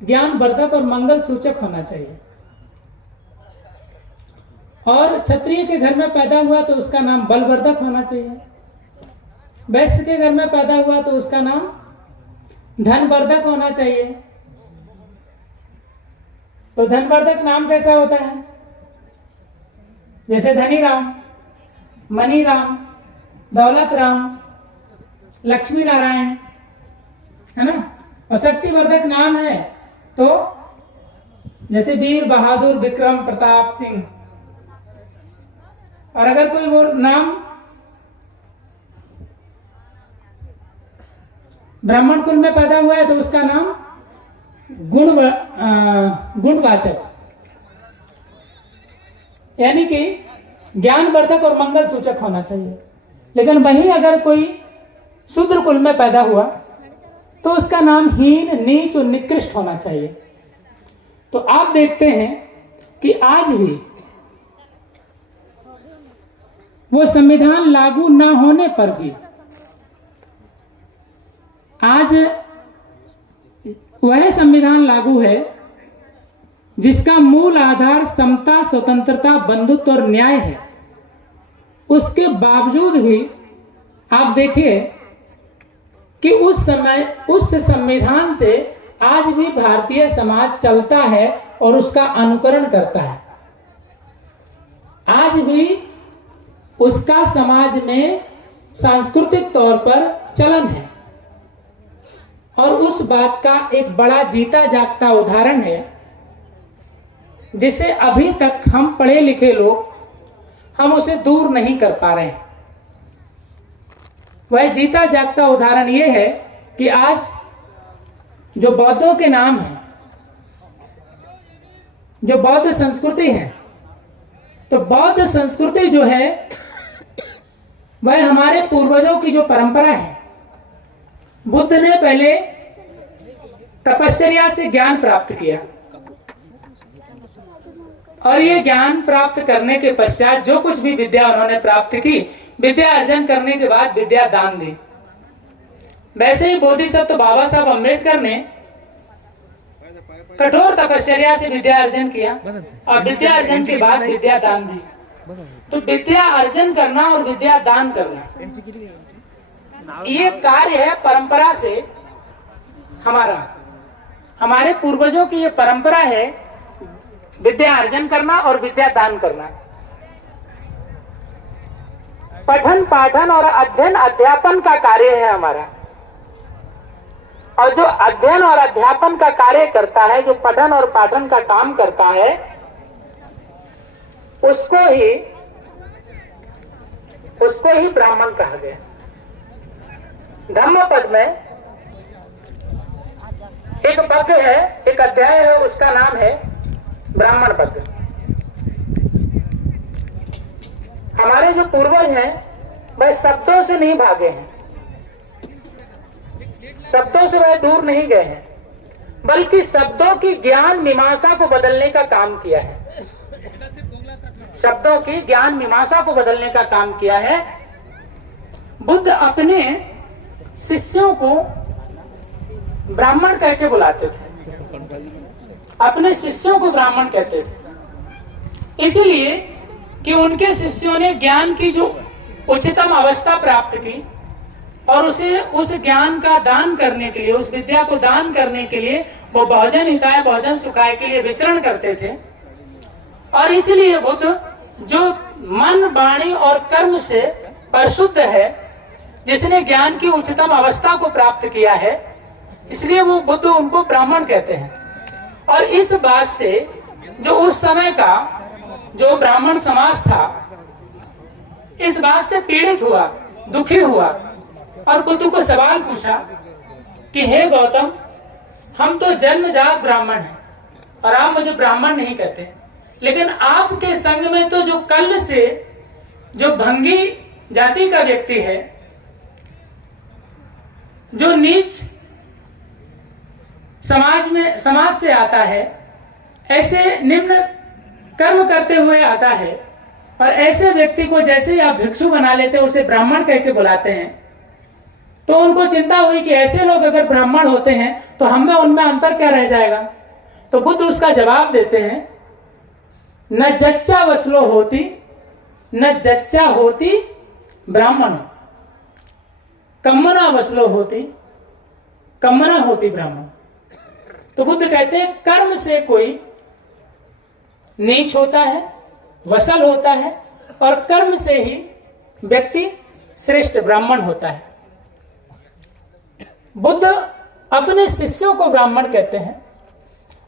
ज्ञानवर्धक और मंगल सूचक होना चाहिए। और क्षत्रिय के घर में पैदा हुआ तो उसका नाम बलवर्धक होना चाहिए। वैश्य के घर में पैदा हुआ तो उसका नाम धनवर्धक होना चाहिए। तो धनवर्धक नाम कैसा होता है? जैसे धनी राम, मनी राम, दौलत राम, लक्ष्मी नारायण, है ना। और शक्तिवर्धक नाम है तो जैसे वीर बहादुर, विक्रम, प्रताप सिंह। और अगर कोई वो नाम ब्राह्मण कुल में पैदा हुआ है तो उसका नाम गुणवाचक, यानी कि ज्ञानवर्धक और मंगल सूचक होना चाहिए। लेकिन वहीं अगर कोई शूद्र कुल में पैदा हुआ तो उसका नाम हीन, नीच और निकृष्ट होना चाहिए। तो आप देखते हैं कि आज भी वो संविधान लागू ना होने पर भी आज वह संविधान लागू है जिसका मूल आधार समता, स्वतंत्रता, बंधुत्व और न्याय है। उसके बावजूद भी आप देखिए कि उस संविधान से आज भी भारतीय समाज चलता है और उसका अनुकरण करता है। आज भी उसका समाज में सांस्कृतिक तौर पर चलन है। और उस बात का एक बड़ा जीता जागता उदाहरण है जिसे अभी तक हम पढ़े लिखे लोग हम उसे दूर नहीं कर पा रहे हैं। वह जीता जागता उदाहरण यह है कि आज जो बौद्धों के नाम है, जो बौद्ध संस्कृति है, तो बौद्ध संस्कृति जो है वह हमारे पूर्वजों की जो परंपरा है। बुद्ध ने पहले तपश्चर्या से ज्ञान प्राप्त किया और ये ज्ञान प्राप्त करने के पश्चात जो कुछ भी विद्या उन्होंने प्राप्त की, विद्या अर्जन करने के बाद विद्या दान दी। वैसे ही बोधिसत्व बाबा साहब अम्बेडकर ने कठोर तपश्चर्या से विद्या अर्जन किया और विद्या अर्जन के बाद विद्या दान दी। तो विद्या अर्जन करना और विद्या दान करना ये कार्य है परंपरा से हमारे पूर्वजों की ये परंपरा है, विद्या अर्जन करना और विद्या दान करना। पठन पाठन और अध्ययन अध्यापन का कार्य है हमारा। और जो अध्ययन और अध्यापन का कार्य करता है, जो पठन और पाठन का काम करता है, उसको ही ब्राह्मण कहा गया। धम्मपद में एक पद है, एक अध्याय है, उसका नाम है ब्राह्मण पद। हमारे जो पूर्वज हैं वह शब्दों से नहीं भागे हैं, शब्दों से वह दूर नहीं गए हैं, बल्कि शब्दों की ज्ञान मीमांसा को बदलने का काम किया है। शब्दों की ज्ञान मीमांसा को बदलने का काम किया है। बुद्ध अपने शिष्यों को ब्राह्मण कह के बुलाते थे, अपने शिष्यों को ब्राह्मण कहते थे, इसलिए कि उनके शिष्यों ने ज्ञान की जो उच्चतम अवस्था प्राप्त की और उसे उस ज्ञान का दान करने के लिए, उस विद्या को दान करने के लिए वो बहुजन हिताय बहुजन सुखाय के लिए विचरण करते थे। और इसलिए बुद्ध जो मन, वाणी और कर्म से परिशुद्ध है, जिसने ज्ञान की उच्चतम अवस्था को प्राप्त किया है, इसलिए वो बुद्ध उनको ब्राह्मण कहते हैं। और इस बात से जो उस समय का जो ब्राह्मण समाज था, इस बात से पीड़ित हुआ, दुखी हुआ और बुद्ध को सवाल पूछा कि हे गौतम, हम तो जन्मजात ब्राह्मण हैं और आप मुझे ब्राह्मण नहीं कहते, लेकिन आपके संग में तो जो कल से जो भंगी जाति का व्यक्ति है, जो नीच समाज से आता है, ऐसे निम्न कर्म करते हुए आता है, और ऐसे व्यक्ति को जैसे ही आप भिक्षु बना लेते, उसे ब्राह्मण कह के बुलाते हैं, तो उनको चिंता हुई कि ऐसे लोग अगर ब्राह्मण होते हैं तो हम में उनमें अंतर क्या रह जाएगा? तो बुद्ध उसका जवाब देते हैं, न जच्चा वसलो होती, न जच्चा होती ब्राह्मण, कम्मना वसलो होती, कम्मना होती ब्राह्मण। तो बुद्ध कहते हैं कर्म से कोई नीच होता है, वसल होता है, और कर्म से ही व्यक्ति श्रेष्ठ ब्राह्मण होता है। बुद्ध अपने शिष्यों को ब्राह्मण कहते हैं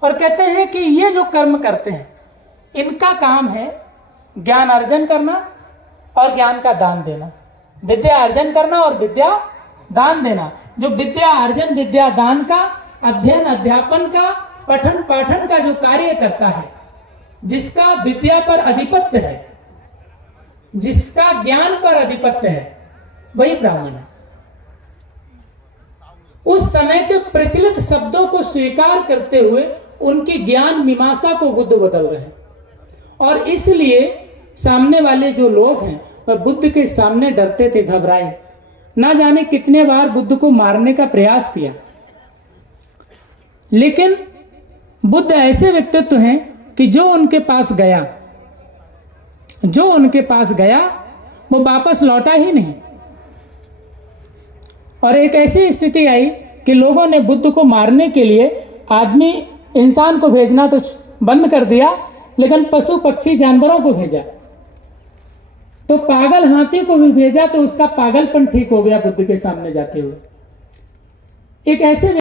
और कहते हैं कि ये जो कर्म करते हैं इनका काम है ज्ञान अर्जन करना और ज्ञान का दान देना, विद्या अर्जन करना और विद्या दान देना। जो विद्या अर्जन विद्या दान का, अध्ययन अध्यापन का, पठन पाठन का जो कार्य करता है, जिसका विद्या पर अधिपत्य है, जिसका ज्ञान पर अधिपत्य है, वही ब्राह्मण है। उस समय के प्रचलित शब्दों को स्वीकार करते हुए उनकी ज्ञान मीमांसा को बुद्ध बदल रहे हैं, और इसलिए सामने वाले जो लोग हैं वह बुद्ध के सामने डरते थे, घबराए। ना जाने कितने बार बुद्ध को मारने का प्रयास किया, लेकिन बुद्ध ऐसे व्यक्तित्व हैं कि जो उनके पास गया वो वापस लौटा ही नहीं। और एक ऐसी स्थिति आई कि लोगों ने बुद्ध को मारने के लिए आदमी इंसान को भेजना तो बंद कर दिया, लेकिन पशु पक्षी जानवरों को भेजा। तो पागल हाथी को भी भेजा तो उसका पागलपन ठीक हो गया बुद्ध के सामने जाते हुए। एक ऐसे